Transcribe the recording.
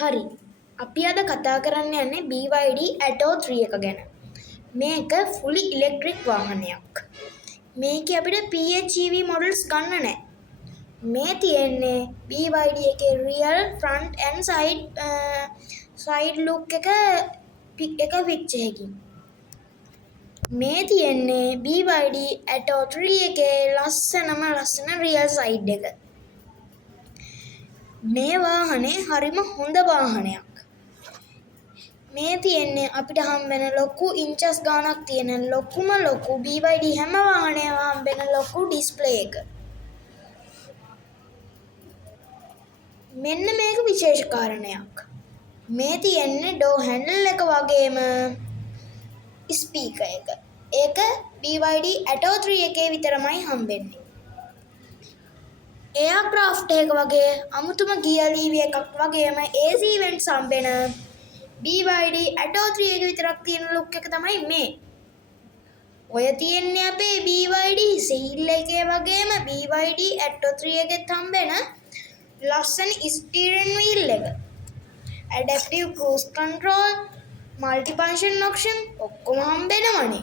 හරි. අපි අද කතා කරන්න යන්නේ BYD Atto 3 එක ගැන. මේක fully electric වාහනයක්. මේකේ අපිට PHEV models ගන්න නැහැ. මේ තියෙන්නේ BYD එකේ real front and side look එක picture එකකින්. මේ තියෙන්නේ BYD Atto 3 එකේ ලස්සන real side එක. මේ වාහනේ හරිම හොඳ වාහනයක්. මේ තියෙන්නේ අපිට හම්බෙන ලොකු ඉන්චස් ගානක් තියෙන ලොකු BYD හැම වාහනයකම හම්බෙන ලොකු ඩිස්ප්ලේ එක. මෙන්න මේක විශේෂ කාරණයක්. මේ තියෙන්නේ ඩෝ හැන්ඩල් එක වගේම ස්පීකර් එක. ඒක BYD Atto 3 එකේ විතරමයි හම්බෙන්නේ. එයාක්‍රාෆ්ට් එක වගේ අමුතුම ගියර් ලීවි එකක් වගේම AC vents හම්බෙන BYD Atto 3 එක විතරක් තියෙන ලුක් එක තමයි මේ. ඔය තියෙන්නේ අපේ BYD seal එකේ වගේම BYD Atto 3 එකෙත් හම්බෙන ලස්සන ස්ටියරින් වීල් එක. Adaptive cruise control, multi function option ඔක්කොම හම්බෙනවනේ.